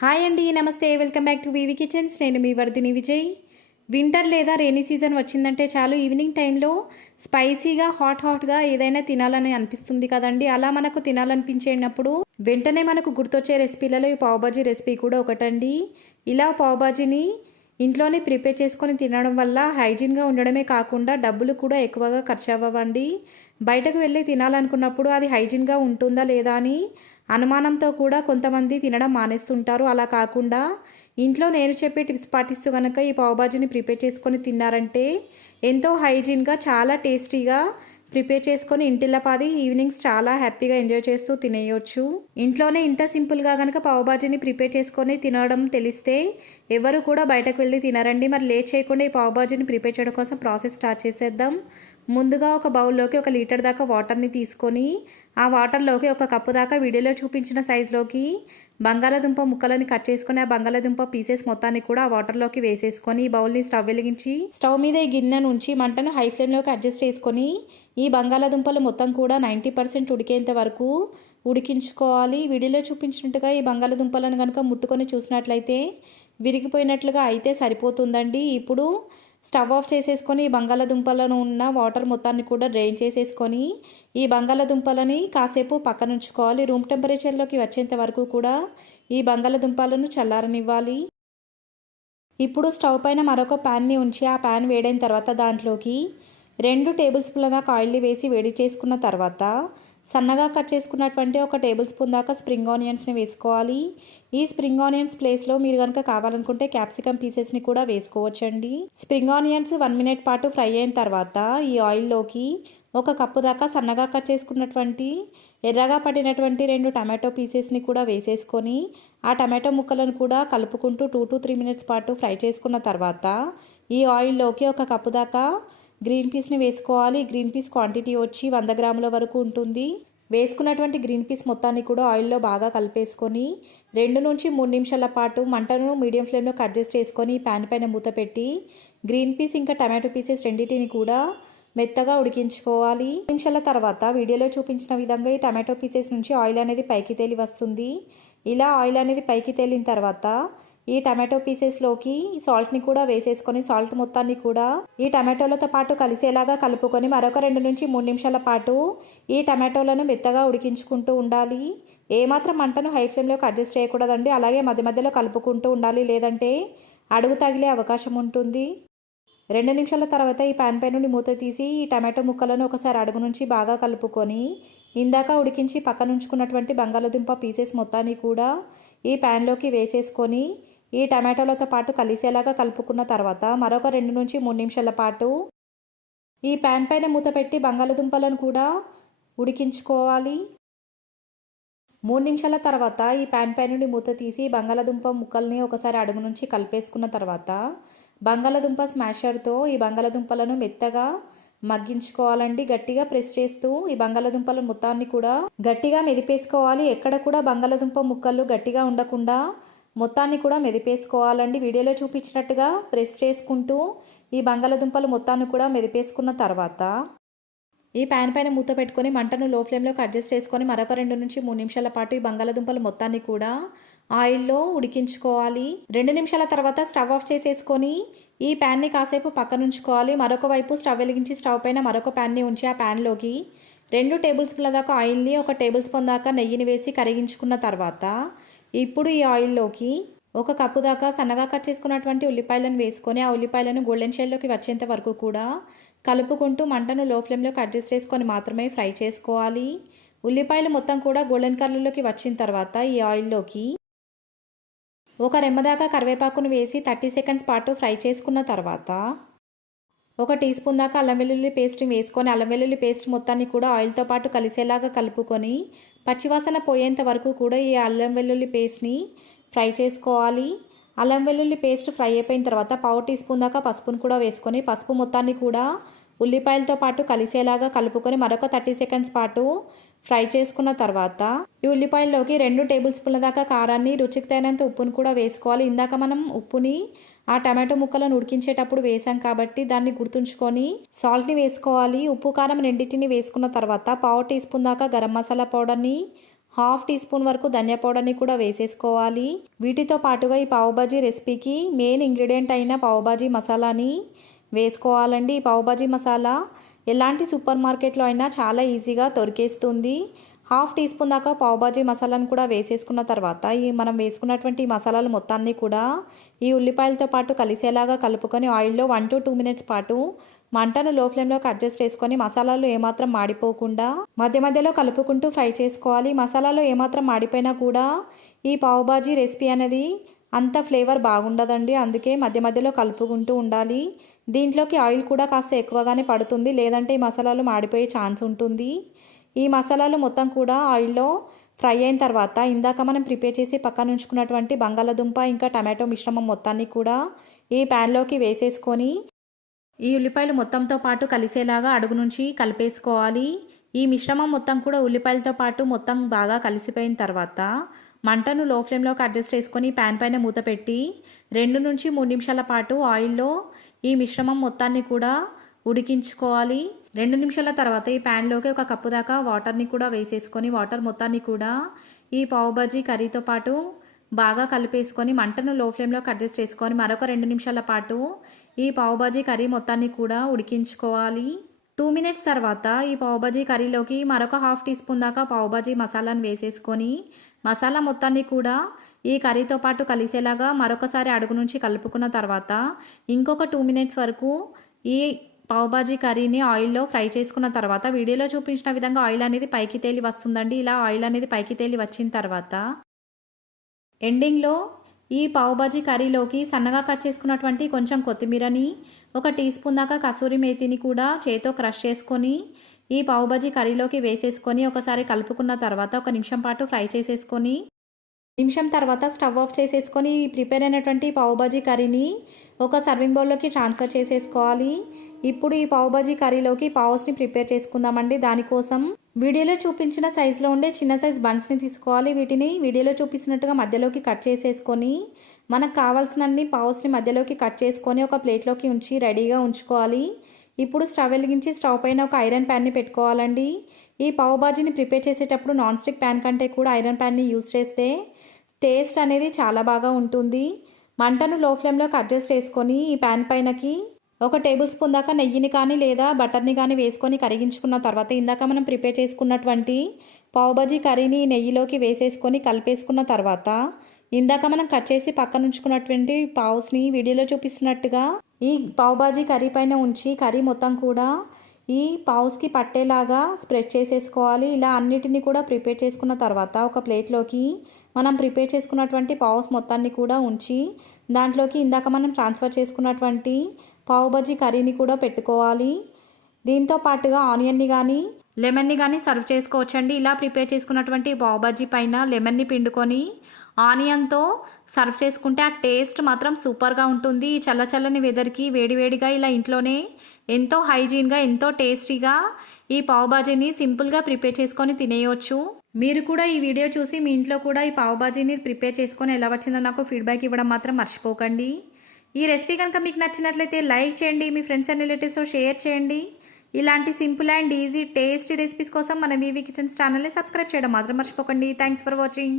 Hi అండి, నమస్తే. Welcome back to VV kitchens. నేను మీ వర్ధిని విజయ్. వింటర్ లేదా రెయినీ సీజన్ వచ్చిందంటే చాలు ఈవినింగ్ టైంలో స్పైసీగా హాట్గా ఏదైనా తినాలని అనిపిస్తుంది కదండి. అలా మనకు తినాలనిపించేటప్పుడు వెంటనే మనకు గుర్తొచ్చే రెసిపీలలో ఈ పావుబాజీ రెసిపీ కూడా ఒకటండి. ఇలా పావుబాజీని ఇంట్లోనే ప్రిపేర్ చేసుకొని తినడం వల్ల హైజీన్గా ఉండడమే కాకుండా డబ్బులు కూడా ఎక్కువగా ఖర్చు అవ్వవండి. బయటకు వెళ్ళి తినాలనుకున్నప్పుడు అది హైజీన్గా ఉంటుందా లేదా అని అనుమానంతో కూడా కొంతమంది తినడం మానేస్తుంటారు. అలా కాకుండా ఇంట్లో నేను చెప్పే టిప్స్ పాటిస్తూ కనుక ఈ పావుబాజీని ప్రిపేర్ చేసుకొని తిన్నారంటే ఎంతో హైజీన్గా చాలా టేస్టీగా ప్రిపేర్ చేసుకొని ఇంటిల్లపాది ఈవినింగ్స్ చాలా హ్యాపీగా ఎంజాయ్ చేస్తూ తినేయొచ్చు. ఇంట్లోనే ఇంత సింపుల్గా కనుక పావుబాజీని ప్రిపేర్ చేసుకొని తినడం తెలిస్తే ఎవరు కూడా బయటకు వెళ్ళి తినరండి. మరి లేట్ చేయకుండా ఈ పావుబాజీని ప్రిపేర్ చేయడం కోసం ప్రాసెస్ స్టార్ట్ చేసేద్దాం. ముందుగా ఒక బౌల్లోకి 1 లీటర్ దాకా వాటర్ని తీసుకొని ఆ వాటర్లోకి 1 కప్పు దాకా వీడియోలో చూపించిన సైజులోకి బంగాళాదుంప ముక్కలని కట్ చేసుకొని ఆ బంగాళాదుంప పీసెస్ మొత్తాన్ని కూడా ఆ వాటర్లోకి వేసేసుకొని ఈ బౌల్ని స్టవ్ వెలిగించి స్టవ్ మీద ఈ గిన్నె నుంచి మంటను హై ఫ్లేమ్లోకి అడ్జస్ట్ చేసుకొని ఈ బంగాళాదుంపలు మొత్తం కూడా 90% ఉడికేంత వరకు ఉడికించుకోవాలి. వీడియోలో చూపించినట్టుగా ఈ బంగాళాదుంపలను కనుక ముట్టుకొని చూసినట్లయితే విరిగిపోయినట్లుగా అయితే సరిపోతుందండి. ఇప్పుడు స్టవ్ ఆఫ్ చేసేసుకొని ఈ బంగాళాదుంపలను ఉన్న వాటర్ మొత్తాన్ని కూడా డ్రైన్ చేసేసుకొని ఈ బంగాళాదుంపలని కాసేపు పక్కన ఉంచుకోవాలి. రూమ్ టెంపరేచర్లోకి వచ్చేంత వరకు కూడా ఈ బంగాళాదుంపలను చల్లారనివ్వాలి. ఇప్పుడు స్టవ్ పైన మరొక ప్యాన్ని ఉంచి ఆ ప్యాన్ వేడైన తర్వాత దాంట్లోకి 2 టేబుల్ స్పూన్ల దాకా ఆయిల్ని వేసి వేడి చేసుకున్న తర్వాత సన్నగా కట్ చేసుకున్నటువంటి 1 టేబుల్ స్పూన్ దాకా స్ప్రింగ్ ఆనియన్స్ని వేసుకోవాలి. ఈ స్ప్రింగ్ ఆనియన్స్ ప్లేస్లో మీరు కనుక కావాలనుకుంటే క్యాప్సికమ్ పీసెస్ని కూడా వేసుకోవచ్చండి. స్ప్రింగ్ ఆనియన్స్ 1 మినిట్ పాటు ఫ్రై అయిన తర్వాత ఈ ఆయిల్లోకి 1 కప్పు దాకా సన్నగా కట్ చేసుకున్నటువంటి ఎర్రగా పడినటువంటి 2 టమాటో పీసెస్ని కూడా వేసేసుకొని ఆ టమాటో ముక్కలను కూడా కలుపుకుంటూ 2 to 3 మినిట్స్ పాటు ఫ్రై చేసుకున్న తర్వాత ఈ ఆయిల్లోకి 1 కప్పు దాకా గ్రీన్ పీస్ని వేసుకోవాలి. గ్రీన్ పీస్ క్వాంటిటీ వచ్చి 100 గ్రాముల వరకు ఉంటుంది. వేసుకున్నటువంటి గ్రీన్ పీస్ మొత్తాన్ని కూడా ఆయిల్లో బాగా కలిపేసుకొని 2 నుంచి 3 నిమిషాల పాటు మంటను మీడియం ఫ్లేమ్లోకి అడ్జస్ట్ చేసుకొని ప్యాన్ పైన మూత పెట్టి గ్రీన్ పీస్ ఇంకా టమాటో పీసెస్ రెండింటిని కూడా మెత్తగా ఉడికించుకోవాలి. 2 నిమిషాల తర్వాత వీడియోలో చూపించిన విధంగా ఈ టమాటో పీసెస్ నుంచి ఆయిల్ అనేది పైకి తేలి వస్తుంది. ఇలా ఆయిల్ అనేది పైకి తేలిన తర్వాత ఈ టమాటో పీసెస్లోకి సాల్ట్ని కూడా వేసేసుకొని సాల్ట్ మొత్తాన్ని కూడా ఈ టమాటోలతో పాటు కలిసేలాగా కలుపుకొని మరొక 2 నుంచి 3 నిమిషాల పాటు ఈ టమాటోలను మెత్తగా ఉడికించుకుంటూ ఉండాలి. ఏమాత్రం మంటను హై ఫ్లేమ్లోకి అడ్జస్ట్ చేయకూడదండి. అలాగే మధ్య మధ్యలో కలుపుకుంటూ ఉండాలి, లేదంటే అడుగు తగిలే అవకాశం ఉంటుంది. 2 నిమిషాల తర్వాత ఈ ప్యాన్ పై నుండి మూత తీసి ఈ టమాటో ముక్కలను ఒకసారి అడుగు నుంచి బాగా కలుపుకొని ఇందాక ఉడికించి పక్కన ఉంచుకున్నటువంటి బంగాళాదుంప పీసెస్ మొత్తాన్ని కూడా ఈ ప్యాన్లోకి వేసేసుకొని ఈ టమాటోలతో పాటు కలిసేలాగా కలుపుకున్న తర్వాత మరొక 2 నుంచి 3 నిమిషాల పాటు ఈ ప్యాన్ పైన మూత పెట్టి బంగాళాదుంపలను కూడా ఉడికించుకోవాలి. 3 నిమిషాల తర్వాత ఈ ప్యాన్ పై నుండి మూత తీసి బంగాళాదుంప ముక్కల్ని ఒకసారి అడుగు నుంచి కలిపేసుకున్న తర్వాత బంగాళాదుంప స్మాషర్తో ఈ బంగాళాదుంపలను మెత్తగా మగ్గించుకోవాలండి. గట్టిగా ప్రెస్ చేస్తూ ఈ బంగాళాదుంపల మొత్తాన్ని కూడా గట్టిగా మెదిపేసుకోవాలి. ఎక్కడ కూడా బంగాళాదుంప ముక్కలు గట్టిగా ఉండకుండా మొత్తాన్ని కూడా మెదిపేసుకోవాలండి. వీడియోలో చూపించినట్టుగా ప్రెస్ చేసుకుంటూ ఈ బంగాళాదుంపలు మొత్తాన్ని కూడా మెదిపేసుకున్న తర్వాత ఈ ప్యాన్ పైన మూత పెట్టుకొని మంటను లో ఫ్లేమ్లోకి అడ్జస్ట్ చేసుకొని మరొక 2 నుంచి 3 నిమిషాల పాటు ఈ బంగాళాదుంపలు మొత్తాన్ని కూడా ఆయిల్లో ఉడికించుకోవాలి. 2 నిమిషాల తర్వాత స్టవ్ ఆఫ్ చేసేసుకొని ఈ ప్యాన్ని కాసేపు పక్కన ఉంచుకోవాలి. మరొక వైపు స్టవ్ వెలిగించి స్టవ్ పైన మరొక ప్యాన్ని ఉంచి ఆ ప్యాన్లోకి 2 టేబుల్ స్పూన్ల దాకా ఆయిల్ని 1 టేబుల్ స్పూన్ దాకా నెయ్యిని వేసి కరిగించుకున్న తర్వాత ఇప్పుడు ఈ ఆయిల్లోకి 1 కప్పు దాకా సన్నగా కట్ చేసుకున్నటువంటి ఉల్లిపాయలను వేసుకొని ఆ ఉల్లిపాయలను గోల్డెన్ షేడ్లోకి వచ్చేంత వరకు కూడా కలుపుకుంటూ మంటను లో ఫ్లేమ్లోకి అడ్జస్ట్ చేసుకొని మాత్రమే ఫ్రై చేసుకోవాలి. ఉల్లిపాయలు మొత్తం కూడా గోల్డెన్ కలర్లోకి వచ్చిన తర్వాత ఈ ఆయిల్లోకి 1 రెమ్మ దాకా కరివేపాకును వేసి 30 సెకండ్స్ పాటు ఫ్రై చేసుకున్న తర్వాత 1 టీ స్పూన్ దాకా అల్లం వెల్లుల్లి పేస్ట్ని వేసుకొని అల్లం వెల్లుల్లి పేస్ట్ మొత్తాన్ని కూడా ఆయిల్తో పాటు కలిసేలాగా కలుపుకొని పచ్చివాసన పోయేంత వరకు కూడా ఈ అల్లం వెల్లుల్లి పేస్ట్ని ఫ్రై చేసుకోవాలి. అల్లం వెల్లుల్లి పేస్ట్ ఫ్రై అయిపోయిన తర్వాత 1/2 టీ స్పూన్ దాకా పసుపును కూడా వేసుకొని పసుపు మొత్తాన్ని కూడా ఉల్లిపాయలతో పాటు కలిసేలాగా కలుపుకొని మరొక 30 సెకండ్స్ పాటు ఫ్రై చేసుకున్న తర్వాత ఈ ఉల్లిపాయల్లోకి 2 టేబుల్ స్పూన్ల దాకా కారాన్ని, రుచికి తగినంత ఉప్పును కూడా వేసుకోవాలి. ఇందాక మనం ఉప్పుని ఆ టమాటో ముక్కలను ఉడికించేటప్పుడు వేసాం కాబట్టి దాన్ని గుర్తుంచుకొని సాల్ట్ని వేసుకోవాలి. ఉప్పు కారం రెండింటిని వేసుకున్న తర్వాత 1/2 టీ స్పూన్ దాకా గరం మసాలా పౌడర్ని, హాఫ్ టీ స్పూన్ వరకు ధనియా పౌడర్ని కూడా వేసేసుకోవాలి. వీటితో పాటుగా ఈ పావుబాజీ రెసిపీకి మెయిన్ ఇంగ్రీడియంట్ అయిన పావుబాజీ మసాలాని వేసుకోవాలండి. ఈ పావుబాజీ మసాలా ఎలాంటి సూపర్ మార్కెట్లో అయినా చాలా ఈజీగా దొరికేస్తుంది. హాఫ్ టీ స్పూన్ దాకా పావుబాజీ మసాలాను కూడా వేసేసుకున్న తర్వాత మనం వేసుకున్నటువంటి మసాలాలు మొత్తాన్ని కూడా ఈ ఉల్లిపాయలతో పాటు కలిసేలాగా కలుపుకొని ఆయిల్లో 1 to 2 మినిట్స్ పాటు మంటను లో ఫ్లేమ్లోకి అడ్జస్ట్ చేసుకొని మసాలాలు ఏమాత్రం మాడిపోకుండా మధ్య మధ్యలో కలుపుకుంటూ ఫ్రై చేసుకోవాలి. మసాలాలు ఏమాత్రం మాడిపోయినా కూడా ఈ పావుబాజీ రెసిపీ అనేది అంత ఫ్లేవర్ బాగుండదండి. అందుకే మధ్య మధ్యలో కలుపుకుంటూ ఉండాలి. దీంట్లోకి ఆయిల్ కూడా కాస్త ఎక్కువగానే పడుతుంది, లేదంటే ఈ మసాలాలు మాడిపోయే ఛాన్స్ ఉంటుంది. ఈ మసాలాలు మొత్తం కూడా ఆయిల్లో ఫ్రై అయిన తర్వాత ఇందాక మనం ప్రిపేర్ చేసి పక్కన ఉంచుకున్నటువంటి బంగాళాదుంప ఇంకా టమాటో మిశ్రమం మొత్తాన్ని కూడా ఈ ప్యాన్లోకి వేసేసుకొని ఈ ఉల్లిపాయలు మొత్తంతో పాటు కలిసేలాగా అడుగు నుంచి కలిపేసుకోవాలి. ఈ మిశ్రమం మొత్తం కూడా ఉల్లిపాయలతో పాటు మొత్తం బాగా కలిసిపోయిన తర్వాత మంటను లో ఫ్లేమ్లోకి అడ్జస్ట్ చేసుకొని ప్యాన్ పైన మూత పెట్టి 2 నుంచి 3 నిమిషాల పాటు ఆయిల్లో ఈ మిశ్రమం మొత్తాన్ని కూడా ఉడికించుకోవాలి. 2 నిమిషాల తర్వాత ఈ ప్యాన్లోకి 1 కప్పు దాకా వాటర్ని కూడా వేసేసుకొని వాటర్ మొత్తాన్ని కూడా ఈ పావుబాజీ కర్రీతో పాటు బాగా కలిపేసుకొని మంటను లో ఫ్లేమ్లోకి అడ్జస్ట్ చేసుకొని మరొక 2 నిమిషాల పాటు ఈ పావుబాజీ కర్రీ మొత్తాన్ని కూడా ఉడికించుకోవాలి. 2 మినిట్స్ తర్వాత ఈ పావుబాజీ కర్రీలోకి మరొక హాఫ్ టీ స్పూన్ దాకా పావుబాజీ మసాలాను వేసేసుకొని మసాలా మొత్తాన్ని కూడా ఈ కర్రీతో పాటు కలిసేలాగా మరొకసారి అడుగు నుంచి కలుపుకున్న తర్వాత ఇంకొక 2 మినిట్స్ వరకు ఈ పావుబాజీ కర్రీని ఆయిల్లో ఫ్రై చేసుకున్న తర్వాత వీడియోలో చూపించిన విధంగా ఆయిల్ అనేది పైకి తేలి వస్తుందండి. ఇలా ఆయిల్ అనేది పైకి తేలి వచ్చిన తర్వాత ఎండింగ్లో ఈ పావుబాజీ కర్రీలోకి సన్నగా కట్ చేసుకున్నటువంటి కొంచెం కొత్తిమీరని 1 టీ స్పూన్ దాకా కసూరి మేతిని కూడా చేతితో క్రష్ చేసుకొని ఈ పావుబాజీ కర్రీలోకి వేసేసుకొని ఒకసారి కలుపుకున్న తర్వాత 1 నిమిషం పాటు ఫ్రై చేసేసుకొని నిమిషం తర్వాత స్టవ్ ఆఫ్ చేసేసుకొని ప్రిపేర్ అయినటువంటి పావుబాజీ కర్రీని ఒక సర్వింగ్ బౌల్లోకి ట్రాన్స్ఫర్ చేసేసుకోవాలి. ఇప్పుడు ఈ పావుబాజీ కర్రీలోకి పావుస్ని ప్రిపేర్ చేసుకుందామండి. దానికోసం వీడియోలో చూపించిన సైజులో ఉండే చిన్న సైజ్ బన్స్ని తీసుకోవాలి. వీటిని వీడియోలో చూపిస్తున్నట్టుగా మధ్యలోకి కట్ చేసేసుకొని మనకు కావాల్సినన్ని పావుస్ని మధ్యలోకి కట్ చేసుకొని ఒక ప్లేట్లోకి ఉంచి రెడీగా ఉంచుకోవాలి. ఇప్పుడు స్టవ్ వెలిగించి స్టవ్ పైన ఒక ఐరన్ ప్యాన్ని పెట్టుకోవాలండి. ఈ పావుబాజీని ప్రిపేర్ చేసేటప్పుడు నాన్ స్టిక్ ప్యాన్ కంటే కూడా ఐరన్ ప్యాన్ని యూజ్ చేస్తే టేస్ట్ అనేది చాలా బాగా ఉంటుంది. మంటను లో ఫ్లేమ్లోకి అడ్జస్ట్ చేసుకొని ఈ ప్యాన్ పైనకి 1 టేబుల్ స్పూన్ దాకా నెయ్యిని కానీ లేదా బటర్ని కానీ వేసుకొని కరిగించుకున్న తర్వాత ఇందాక మనం ప్రిపేర్ చేసుకున్నటువంటి పావుబాజీ కర్రీని నెయ్యిలోకి వేసేసుకొని కలిపేసుకున్న తర్వాత ఇందాక మనం కట్ చేసి పక్కన ఉంచుకున్నటువంటి పావుస్ని వీడియోలో చూపిస్తున్నట్టుగా ఈ పావుబాజీ కర్రీ పైన ఉంచి కర్రీ మొత్తం కూడా ఈ పావుస్కి పట్టేలాగా స్ప్రెడ్ చేసేసుకోవాలి. ఇలా అన్నిటిని కూడా ప్రిపేర్ చేసుకున్న తర్వాత ఒక ప్లేట్లోకి మనం ప్రిపేర్ చేసుకున్నటువంటి పావుస్ మొత్తాన్ని కూడా ఉంచి దాంట్లోకి ఇందాక మనం ట్రాన్స్ఫర్ చేసుకున్నటువంటి పావుబాజీ కర్రీని కూడా పెట్టుకోవాలి. దీంతో పాటుగా ఆనియన్ని కానీ లెమన్ని కానీ సర్వ్ చేసుకోవచ్చండి. ఇలా ప్రిపేర్ చేసుకున్నటువంటి పావుబాజీ పైన లెమన్ని పిండుకొని ఆనియన్తో సర్వ్ చేసుకుంటే ఆ టేస్ట్ మాత్రం సూపర్గా ఉంటుంది. చల్లచల్లని వెదర్కి వేడివేడిగా ఇలా ఇంట్లోనే ఎంతో హైజీన్గా ఎంతో టేస్టీగా ఈ పావుబాజీని సింపుల్గా ప్రిపేర్ చేసుకొని తినేయవచ్చు. మీరు కూడా ఈ వీడియో చూసి మీ ఇంట్లో కూడా ఈ పావుబాజీని ప్రిపేర్ చేసుకొని ఎలా వచ్చిందో నాకు ఫీడ్బ్యాక్ ఇవ్వడం మాత్రం మర్చిపోకండి. ఈ రెసిపీ కనుక మీకు నచ్చినట్లయితే లైక్ చేయండి, మీ ఫ్రెండ్స్ అండ్ రిలేటివ్స్తో షేర్ చేయండి. ఇలాంటి simple and easy tasty recipes కోసం మన వీవీ కిచెన్స్ ఛానల్ని సబ్స్క్రైబ్ చేయడం మాత్రం మర్చిపోకండి. Thanks for watching.